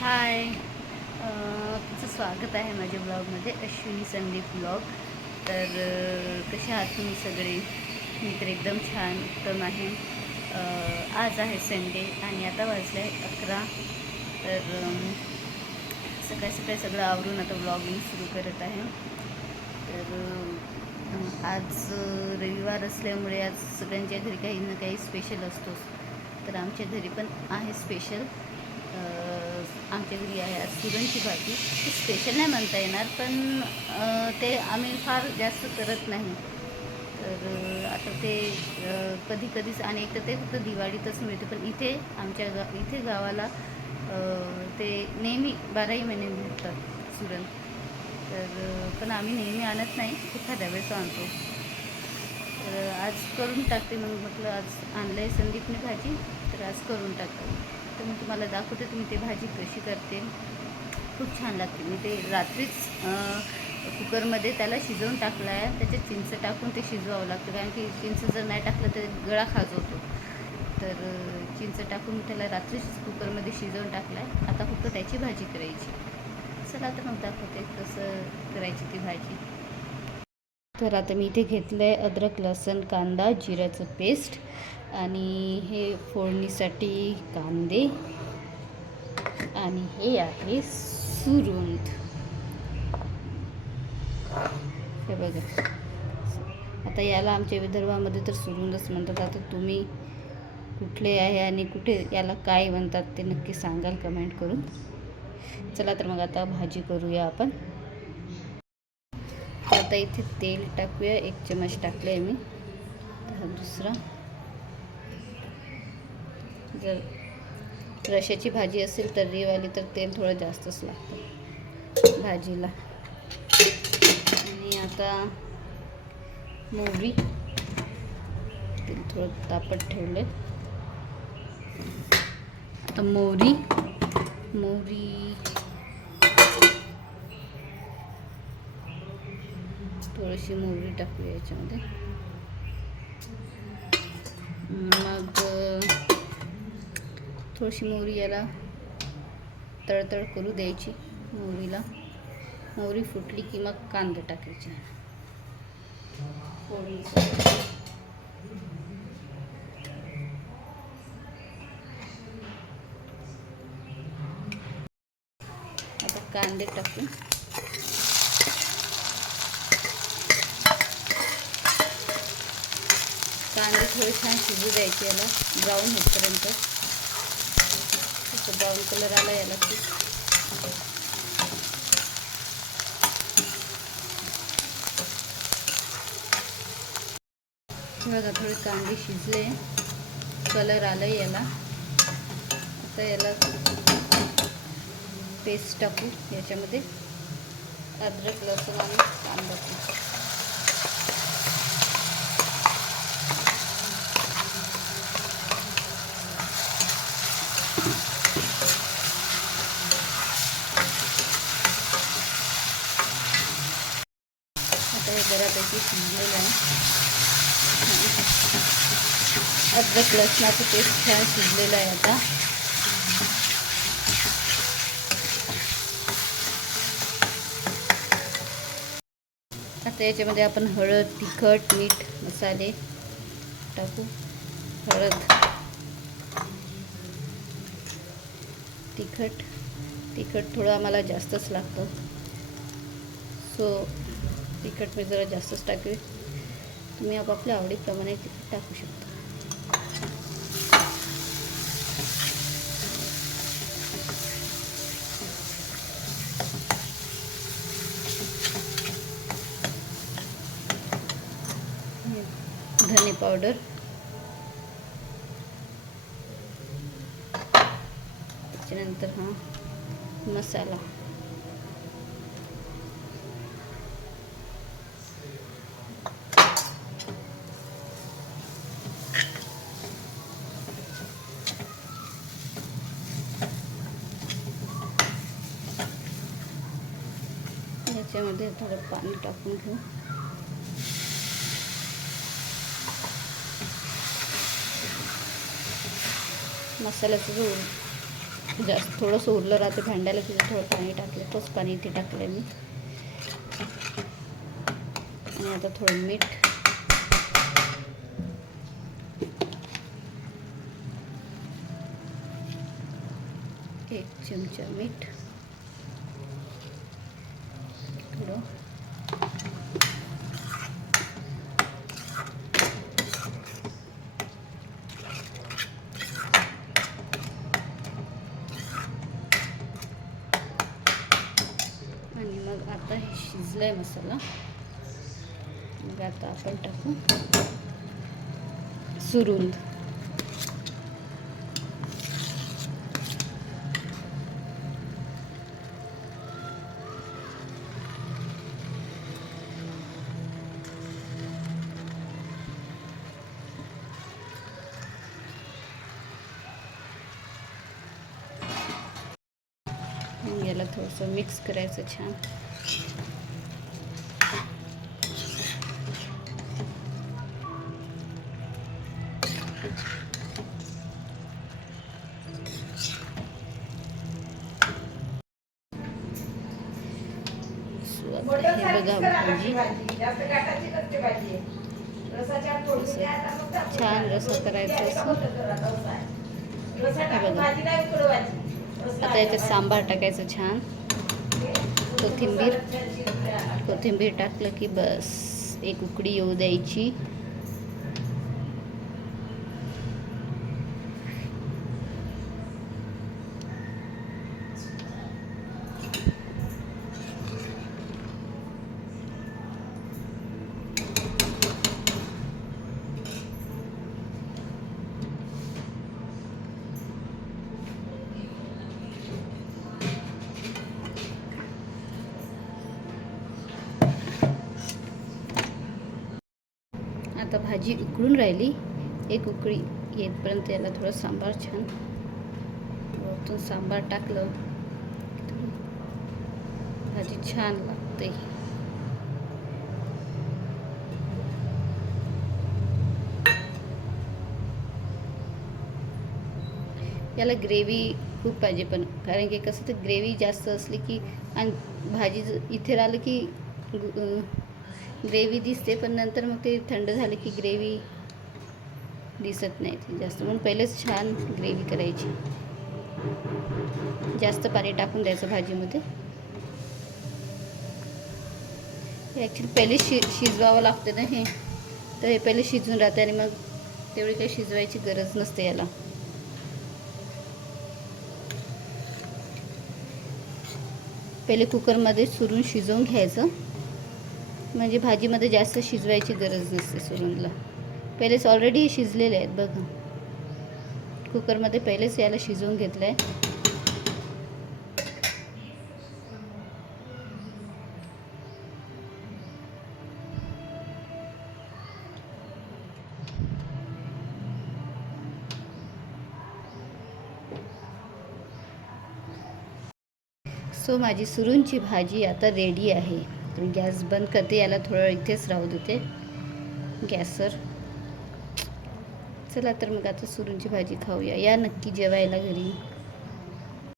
हाय. तुमचं स्वागत आहे माझ्या ब्लॉगमध्ये, अश्विनी संदीप ब्लॉग. तर कसे आहात तुम्ही सगळे? मी तर एकदम छान उत्तम आहे. आज आहे संडे आणि आता वाजले आहे 11. तर सकाळी सकाळी सगळं आवरून आता ब्लॉगिंग सुरू करत आहे. तर आज रविवार असल्यामुळे आज सगळ्यांच्या घरी काही ना काही स्पेशल असतोच. तर आमच्या घरी पण आहे स्पेशल. आमच्या घरी आहे आज सुरणची भाजी. ती स्पेशल नाही म्हणता येणार, पण ते आम्ही फार जास्त करत नाही. तर आता ते कधी कधीच, आणि एक तर ते फक्त दिवाळीतच मिळते. पण इथे इथे गावाला ते नेहमी 12ही महिने मिळतात सुरण. तर पण आम्ही नेहमी आणत नाही, एखाद्या वेळेस आणतो. तर आज करून टाकते. मग म्हटलं आज आणलं आहे संदीपने भाजी, तर आज करून टाकते. तर मी तुम्हाला दाखवते तुम्ही ते भाजी कशी करते. खूप छान लागते. मी ते रात्रीच कुकरमध्ये त्याला शिजवून टाकलं आहे. त्याच्यात चिंच टाकून ते शिजवावं लागतं, कारण की चिंच जर नाही टाकलं तर गळा खाजवतो. तर चिंच टाकून त्याला रात्रीच कुकरमध्ये शिजवून टाकलं आहे. आता फक्त त्याची भाजी करायची. चला तर मग दाखवते कसं करायची ती भाजी. तर आता मी इथे घेतलं आहे अद्रक, लसूण, कांदा, जिऱ्याचं पेस्ट, आणि हे फोडणीसाठी कांदे, आणि हे आहे सुरुंद. हे बघा, आता याला आमच्या विदर्भामध्ये तर सुरुंदच म्हणतात. आता तुम्ही कुठले आहे आणि कुठे याला काय म्हणतात ते नक्की सांगाल कमेंट करून. चला तर मग आता भाजी करूया आपण. आता इथे तेल टाकूया. 1 चमच टाकले आहे मी. तर दुसरा, जर रश्याची भाजी असेल तर्रीवाली तर तेल थोडं जास्तच लागतं भाजीला. आणि आता मोहरी, तेल थोडं तापत ठेवले. आता मोहरी थोडीशी मोहरी टाकूया याच्यामध्ये. मग थोडीशी मोहरी याला तळतळ करू द्यायची. मोहरी फुटली की मग कांदे टाकायचे. आता कांदे टाकू. कांदे थोडे छान शिजू द्यायचे, याला ब्राऊन होईपर्यंत. असं ब्राऊन कलर आला याला की बघा, थोडे कांदे शिजले, कलर आलं याला. आता याला पेस्ट टाकू याच्यामध्ये, अद्रक, लसूण आणि कांदा. आता हे बऱ्यापैकी शिजलेलं आहे. अद्रक लसणाचं पेस्ट छान शिजलेलं आहे. आता याच्यामध्ये आपण हळद, तिखट, मीठ, मसाले टाकू. हळद, तिखट थोडं आम्हाला जास्तच लागतं, सो तिखट मी जरा जास्तच टाकते. तुम्ही आपापल्या आवडीप्रमाणे तिखट टाकू शकता. धने पावडर, त्याच्यानंतर हा मसाला, याच्यामध्ये थोडं पाणी टाकून घेऊ. मसाल्याचं जास्त थोडंसं उरलं राहते भांड्याला की थोडं पाणी टाकलं, तोच पाणी इथे टाकलं मी. आणि आता थोडं मीठ. एक चमचा मीठ. थोडं आणि मग आता हे शिजलाय मसाला. मग आता आपण टाकू सुरुंद. याला थोडंसं मिक्स करायचं छान. हे बघा भाजी छान रसा करायचा असं. हे बघा आता याच्यात सांबार टाकायचं छान. कोथिंबीर टाकलं की बस एक उकडी येऊ द्यायची. आता भाजी उकळून राहिली. एक उकळी येतपर्यंत याला थोडं सांबार छान वरतून सांबार टाकलं भाजी छान लागते. याला ग्रेव्ही खूप पाहिजे, पण कारण की कसं तर ग्रेव्ही जास्त असली की आणि भाजी इथे राहिलं की ग्रेव्ही दिसते, पण नंतर मग ते थंड झालं की ग्रेव्ही दिसत नाही ते जास्त. म्हणून पहिलेच छान ग्रेव्ही करायची. जास्त पाणी टाकून द्यायचं भाजीमध्ये. ॲक्च्युली पहिले शिजवावं लागते ना हे, तर हे पहिले शिजून राहते आणि मग तेवढी काही शिजवायची गरज नसते याला. पहिले कुकरमध्ये सुरून शिजवून घ्यायचं, म्हणजे भाजीमध्ये जास्त शिजवायची गरज नसते सुरूनला. पहिलेच ऑलरेडी शिजलेले आहेत बघा. कुकरमध्ये पहिलेच याला शिजवून घेतलं आहे. सो माझी सुरूंची भाजी आता रेडी आहे. तर गॅस बंद करते. याला थोडं इथेच राहू देते गॅसवर. चला तर मग आता सुरूंची भाजी खाऊया. या नक्की जेवायला घरी.